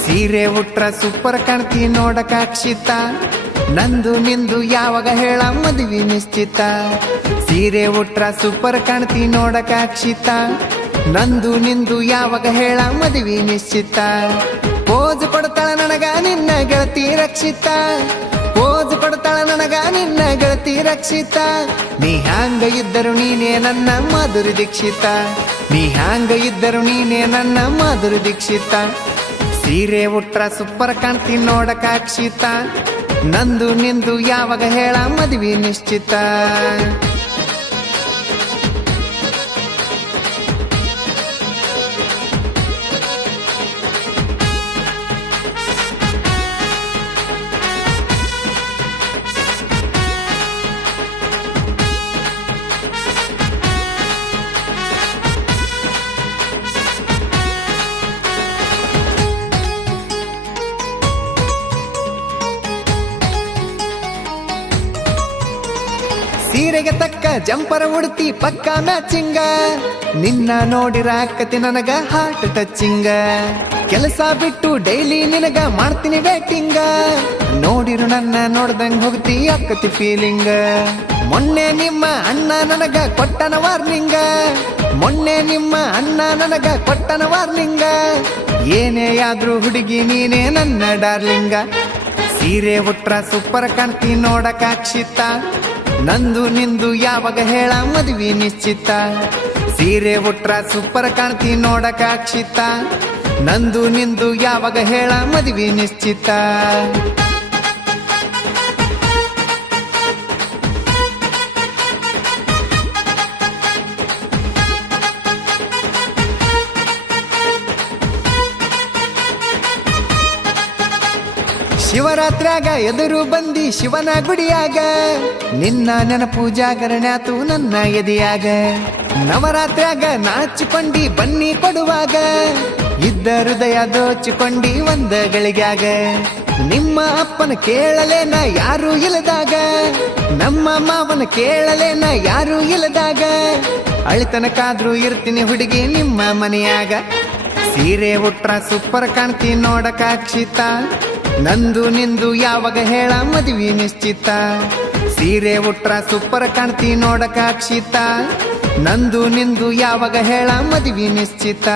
ಸೀರೆ ಉಟ್ರ ಸೂಪರ್ ಕಾಣ್ತಿ ನೋಡಕ ಅಕ್ಷಿತ, ನಂದು ನಿಂದು ಯಾವಾಗ ಹೇಳ ಮದುವೆ ನಿಶ್ಚಿತ. ಸೀರೆ ಉಟ್ರ ಸೂಪರ್ ಕಾಣ್ತಿ ನೋಡಕ ಅಕ್ಷಿತ, ನಂದು ನಿಂದು ಯಾವಾಗ ಹೇಳ ಮದುವೆ ನಿಶ್ಚಿತ. ಪೋಜ್ ಕೊಡ್ತಾಳ ನನಗ ನಿನ್ನ ಗೆಳತಿ ರಕ್ಷಿತ, ಪೋಜ್ ಕೊಡ್ತಾಳ ನನಗ ನಿನ್ನ ಗೆಳತಿ ರಕ್ಷಿತ. ನೀ ಹ್ಯಾಂಗ ಇದ್ದರು ನೀನೇ ನನ್ನ ಮಾಧುರಿ ದೀಕ್ಷಿತ, ನೀ ಹ್ಯಾಂಗ ಇದ್ದರು ನೀನೇ ನನ್ನ ಮಾಧುರಿ ದೀಕ್ಷಿತ. ಸೀರೆ ಉಟ್ರ ಸೂಪರ್ ಕಾಣ್ತಿ ನೋಡಕ ಅಕ್ಷಿತ, ನಂದು ನಿಂದು ಯಾವಾಗ ಹೇಳ ಮದುವೆ ನಿಶ್ಚಿತ. ಸೀರೆಗೆ ತಕ್ಕ ಜಂಪರ ಉಡ್ತಿ ಪಕ್ಕ ಮ್ಯಾಚಿಂಗ, ನಿನ್ನ ನೋಡಿರಾಕತಿ ನನಗ ಹಾರ್ಟ್ ಟಚಿಂಗ. ಕೆಲಸ ಬಿಟ್ಟು ಡೈಲಿ ನಿನಗ ಮಾಡ್ತೀನಿ ವೇಟಿಂಗ, ನೋಡಿರು ನನ್ನ ನೋಡ್ದಂಗ ಹೋಗ್ತಿ ಅಕ್ಕತಿ ಫೀಲಿಂಗ. ಮೊನ್ನೆ ನಿಮ್ಮ ಅಣ್ಣ ನನಗ ಕೊಟ್ಟನ ವಾರ್ನಿಂಗ, ಮೊನ್ನೆ ನಿಮ್ಮ ಅಣ್ಣ ನನಗ ಕೊಟ್ಟನ ವಾರ್ನಿಂಗ. ಏನೇ ಆದ್ರೂ ಹುಡುಗಿ ನೀನೇ ನನ್ನ ಡಾರ್ಲಿಂಗ. ಸೀರೆ ಉಟ್ರ ಸೂಪರ್ ಕಾಣ್ತಿ ನೋಡಕ ಅಕ್ಷಿತ, ನಂದು ನಿಂದು ಯಾವಾಗ ಹೇಳ ಮದುವೆ ನಿಶ್ಚಿತ. ಸೀರೆ ಉಟ್ರ ಸೂಪರ್ ಕಾಣ್ತಿ ನೋಡಕ ಅಕ್ಷಿತ, ನಂದು ನಿಂದು ಯಾವಾಗ ಹೇಳ ಮದುವೆ ನಿಶ್ಚಿತ. ಶಿವರಾತ್ರ್ಯಾಗ ಎದುರು ಬಂದಿ ಶಿವನ ಗುಡಿಯಾಗ, ನಿನ್ನ ನೆನಪು ಜಾಗರಣೆಯಾತು ನನ್ನ ಎದೆಯಾಗ. ನವರಾತ್ರ್ಯಾಗ ನಾಚಿಕೊಂಡಿ ಬನ್ನಿ ಕೊಡುವಾಗ, ಇದ್ದ ಹೃದಯ ದೋಚಿಕೊಂಡಿ ಒಂದ ಗಳಿಗ್ಯಾಗ. ನಿಮ್ಮ ಅಪ್ಪನ ಕೇಳಲೇನ ಯಾರು ಇಲ್ಲದಾಗ, ನಮ್ಮ ಮಾವನ ಕೇಳಲೇನ ಯಾರು ಇಲ್ಲದಾಗ. ಅಳಿತನಕಾದ್ರೂ ಇರ್ತೀನಿ ಹುಡುಗಿ ನಿಮ್ಮ ಮನೆಯಾಗ. ಸೀರೆ ಉಟ್ರ ಸೂಪರ್ ಕಾಣ್ತಿ ನೋಡಕ ಅಕ್ಷಿತ, ನಂದು ನಿಂದು ಯಾವಾಗ ಹೇಳ ಮದುವೆ ನಿಶ್ಚಿತ. ಸೀರೆ ಉಟ್ರ ಸೂಪರ್ ಕಾಣ್ತಿ ನೋಡಕ ಅಕ್ಷಿತ, ನಂದು ನಿಂದು ಯಾವಾಗ ಹೇಳ ಮದುವೆ ನಿಶ್ಚಿತ.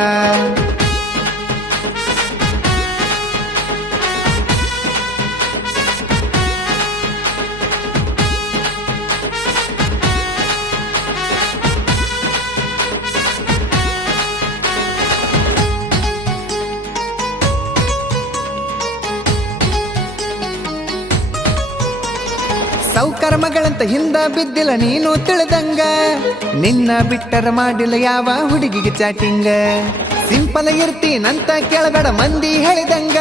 ಸೌಕರ್ ಮಗಳಂತ ಹಿಂದ ಬಿದ್ದಿಲ್ಲ ನೀನು ತಿಳಿದಂಗ, ನಿನ್ನ ಬಿಟ್ಟರ ಮಾಡಿಲ್ಲ ಯಾವ ಹುಡುಗಿಗೆ ಚಾಟಿಂಗ. ಸಿಂಪಲ್ ಇರ್ತೀನಂತ ಕೇಳಬೇಡ ಮಂದಿ ಹೇಳಿದಂಗ,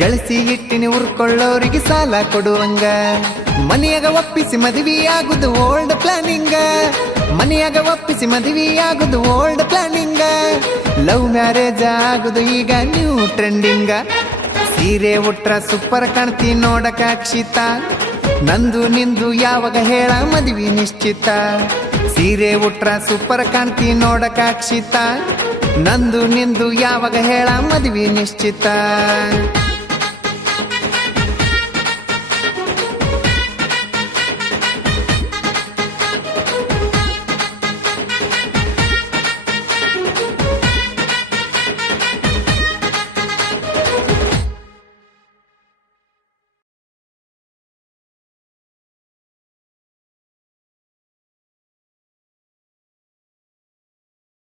ಗಳಿಸಿ ಇಟ್ಟಿನಿ ಉರ್ಕೊಳ್ಳೋರಿಗೆ ಸಾಲ ಕೊಡುವಂಗ. ಮನೆಯಾಗ ಒಪ್ಪಿಸಿ ಮದುವೆ ಆಗುದು ಓಲ್ಡ್ ಪ್ಲಾನಿಂಗ, ಮನೆಯಾಗ ಒಪ್ಪಿಸಿ ಮದುವೆ ಆಗುದು ಓಲ್ಡ್ ಪ್ಲಾನಿಂಗ. ಲವ್ ಮ್ಯಾರೇಜ್ ಆಗುದು ಈಗ ನ್ಯೂ ಟ್ರೆಂಡಿಂಗ. ಸೀರೆ ಉಟ್ರ ಸೂಪರ್ ಕಾಣ್ತಿ ನೋಡಕ ಅಕ್ಷಿತ, ನಂದು ನಿಂದು ಯಾವಾಗ ಹೇಳ ಮದುವೆ ನಿಶ್ಚಿತ. ಸೀರೆ ಉಟ್ರ ಸೂಪರ್ ಕಾಣ್ತಿ ನೋಡಕ ಅಕ್ಷಿತ, ನಂದು ನಿಂದು ಯಾವಾಗ ಹೇಳ ಮದುವೆ ನಿಶ್ಚಿತ.